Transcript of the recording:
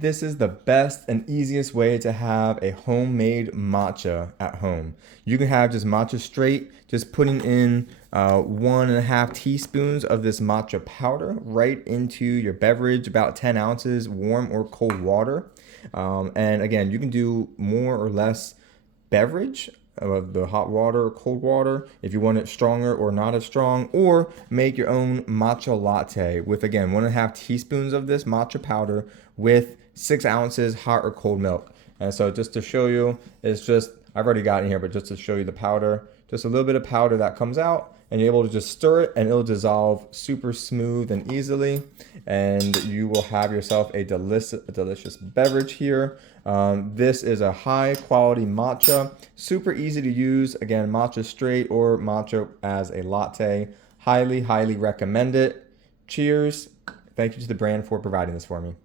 This is the best and easiest way to have a homemade matcha at home. You can have just matcha straight, just putting in 1.5 teaspoons of this matcha powder right into your beverage, about 10 ounces, warm or cold water. And again, you can do more or less beverage of the hot water or cold water if you want it stronger or not as strong, or make your own matcha latte with, again, 1.5 teaspoons of this matcha powder with 6 ounces hot or cold milk. And so just to show you, it's just, I've already got it here, but just to show you the powder, just a little bit of powder that comes out, and you're able to just stir it and it'll dissolve super smooth and easily, and you will have yourself a delicious beverage here. This is a high quality matcha, super easy to use. Again, matcha straight or matcha as a latte. Highly recommend it. Cheers. Thank you to the brand for providing this for me.